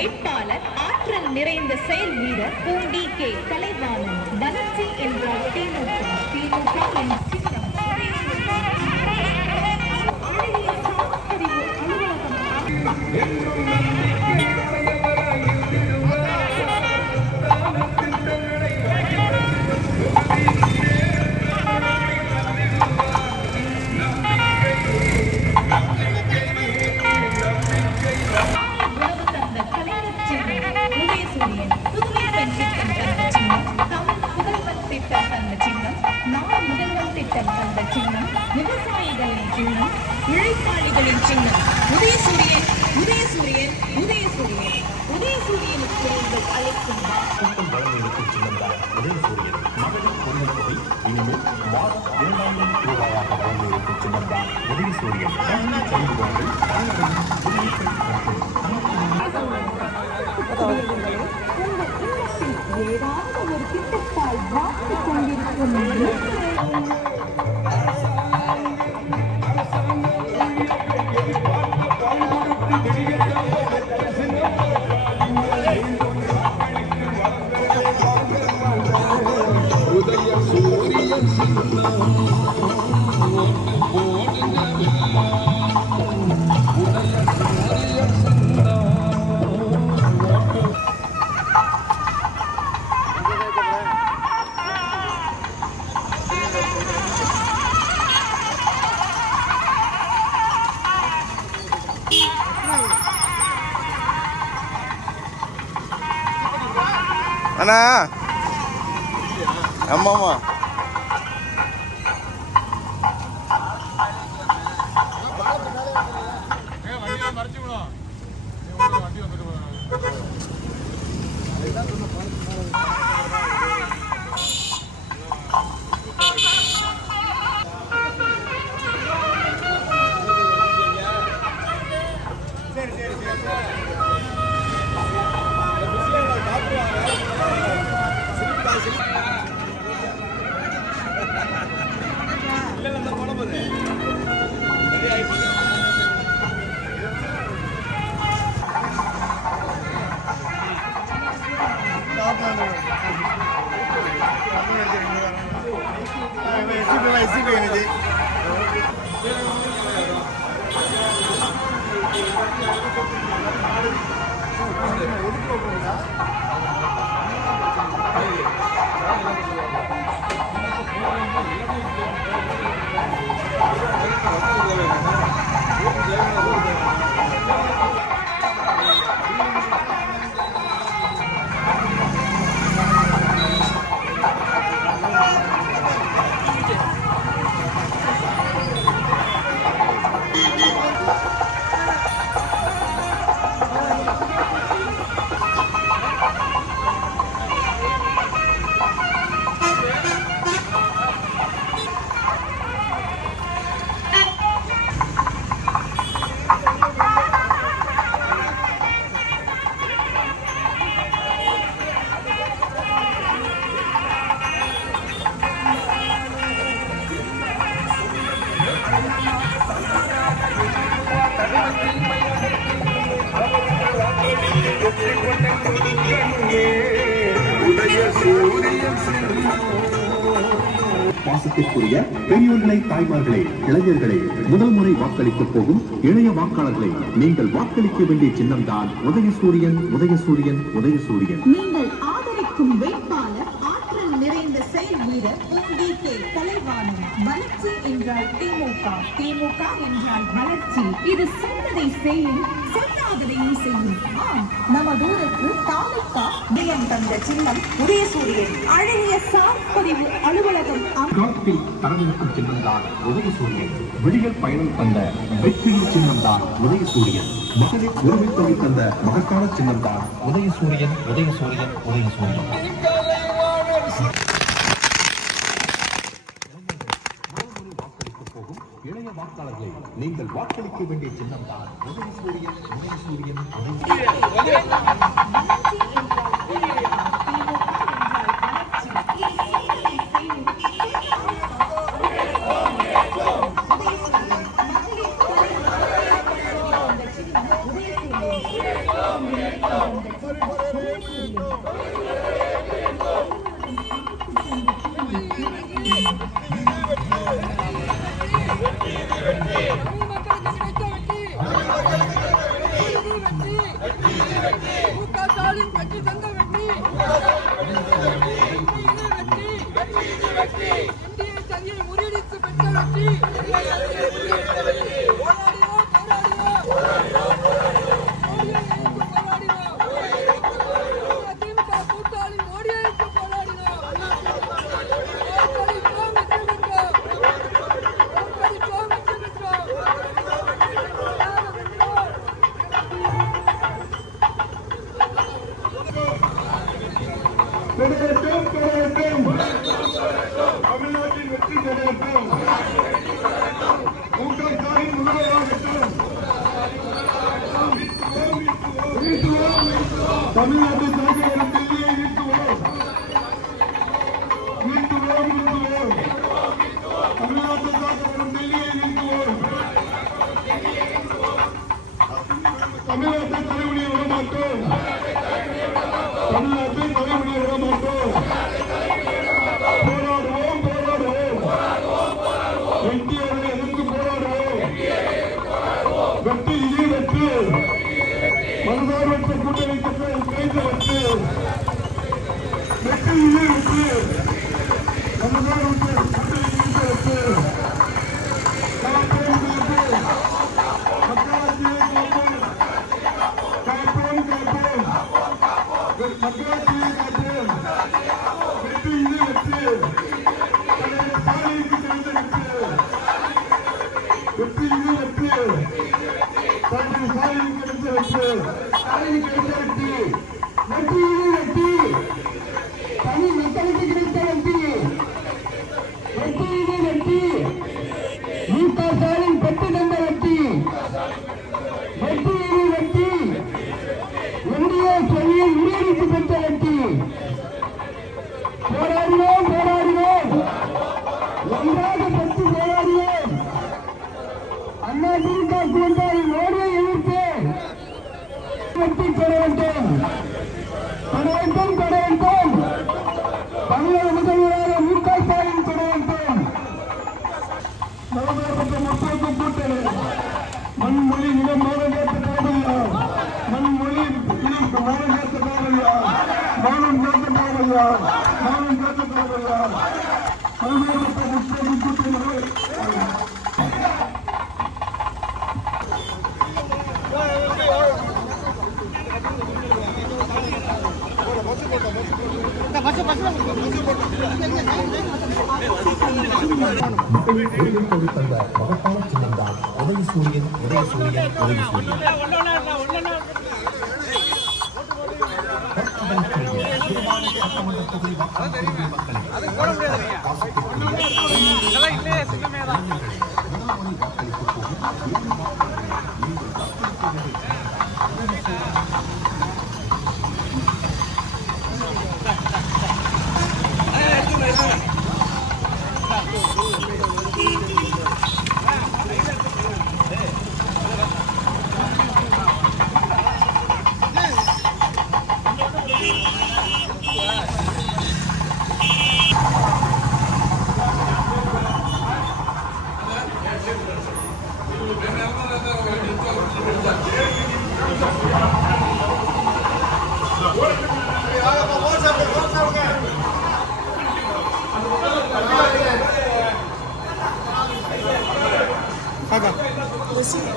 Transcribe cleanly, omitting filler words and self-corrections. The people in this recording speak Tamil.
வேட்பாளர் ஆற்றல் நிறைந்த செயல் வீரர் பூண்டி கே கலைவாணன். வளர்ச்சி என்றால் திமுக. திமுக என் சின்னம். அழகிய சார்பதிவு அலுவலகம். விவசாயிகளின் சின்னம், உழைப்பாளிகளின் சின்னம். உதயசூரியன், உதயசூரியன், உதயசூரியன். உதயசூரியனுக்கு நீங்கள் அழைக்கும் வளர்ச்சியின் சின்னம்தான் உதயசூரியன். மகளிர் பொருள்தொகை இனிமேல் மாதம் 2000 ரூபாயாக வழங்கியிருக்கும் சின்னம்தான் உதயசூரியன். ஏதாவது ஒரு திட்டத்தால் வாழ்ந்து கொண்டிருக்கும் அண்ணா. ஆமாம்மா. பாசத்திற்குரிய பெரியோர்களை, தாய்மார்களே, இளைஞர்களே, முதல் முறை வாக்களிக்க போகும் இளைய வாக்காளர்களை, நீங்கள் வாக்களிக்க வேண்டிய சின்னம்தான் உதயசூரியன். உதயசூரியன், உதயசூரியன். நீங்கள் ஆதரிக்கும் வேட்பாளர் ஆற்றல் நிறைந்த செயல் வீரர் பூண்டி கே கலைவாணன். வளர்ச்சி என்றால் திமுக. திமுக என்றால் வளர்ச்சி. இது சொன்னதை செய்யும், சொல்லாததையும் செய்யும். ஆம், நமதூருக்கு தாலுகா வியம் தந்த சின்னம் உதயசூரியன். அழகிய சார்பதிவு அலுவலகம். காட்டில் பரவிருக்கும் சின்னம்தான் உதயசூரியன். விடியல் பயணம் தந்த வெற்றியின் சின்னம்தான் உதயசூரியன். மகளிர் உரிமை தொகை தந்த மகத்தான சின்னம்தான் உதயசூரியன். உதயசூரியன், உதயசூரியன். இளைய வாக்காளர்களை, நீங்கள் வாக்களிக்க வேண்டிய சின்னம்தான் உதயசூரியன். உதயசூரியன், உதயசூரியன். ஸ்டாலின் கட்சி தந்த வெற்றி இந்திய சதியை முறியடித்து பெற்ற வெற்றி திமுக கூட்டாளி மோடியைக்கு போராடினோம் தமிழ்நாட்டின் வெற்றி பெறட்டும். கூட்டத்தாரின் முதல்வராகட்டும். தமிழ்நாட்டை தாக்க வரும் டெல்லியை வீழ்த்துவோம். தமிழ்நாட்டை தாக்க வரும் டெல்லியை வீழ்த்துவோம். தமிழ்நாட்டை தலைமுடிய விட மாட்டோம். தமிழ்நாட்டை தலைமுடிய விட மாட்டோம். போராடுவோம் என்டிஆரை எதிர்த்து போராடுவோம். வெற்றி இது வெற்றி. மனதார்வற்ற கூட்டணி கிடைத்த வெற்றி. வெற்றி இது வெற்றி. மனதார்வற்ற கூட்டணி கிடைத்த வெற்றி. மக்களாட்சியை காப்போம். மக்களாட்சியை காப்போம். வெற்றி இது வெற்றி. ஸ்டாலினுக்கு கிடைத்த வெற்றி. வெற்றி இது வெற்றி. ஸ்டாலினுக்கு கிடைத்த வெற்றி. ஸ்டாலினுக்கு கிடைத்த வெற்றி. வெற்றி இது வெற்றி. தனி மக்களுக்கு கிடைத்த வெற்றி. வெற்றி இது வெற்றி. ஸ்டாலின் பெற்று தந்த வெற்றி. வெற்றி இது வெற்றி. இந்திய சதியை முறியடித்து பெற்ற வெற்றி. போராடினோம் ஒன்றாக பெற்று போராடினோம். அண்ணா திமுக கூட்டாளி மோடியை எதிர்த்து வெற்றி பெற வேண்டும். தமிழக முதல்வராக மு.க. ஸ்டாலின் பெற வேண்டும். நலமாப்பட்ட முற்போக்கு கூட்டணி மண்மொழி நிலம் மானம் ஏற்ற தேவையா? மண்மொழி மானம் ஏற்ற தேவையா? மானம் ஏற்ற தேவையா? நலமாப்பட்ட முற்போக்கு கூட்டணிகள் மக்களின் உரிமை தந்த மகத்தான சின்னம்தான் உதயசூரியன். சட்டமன்ற தொகுதி Listen.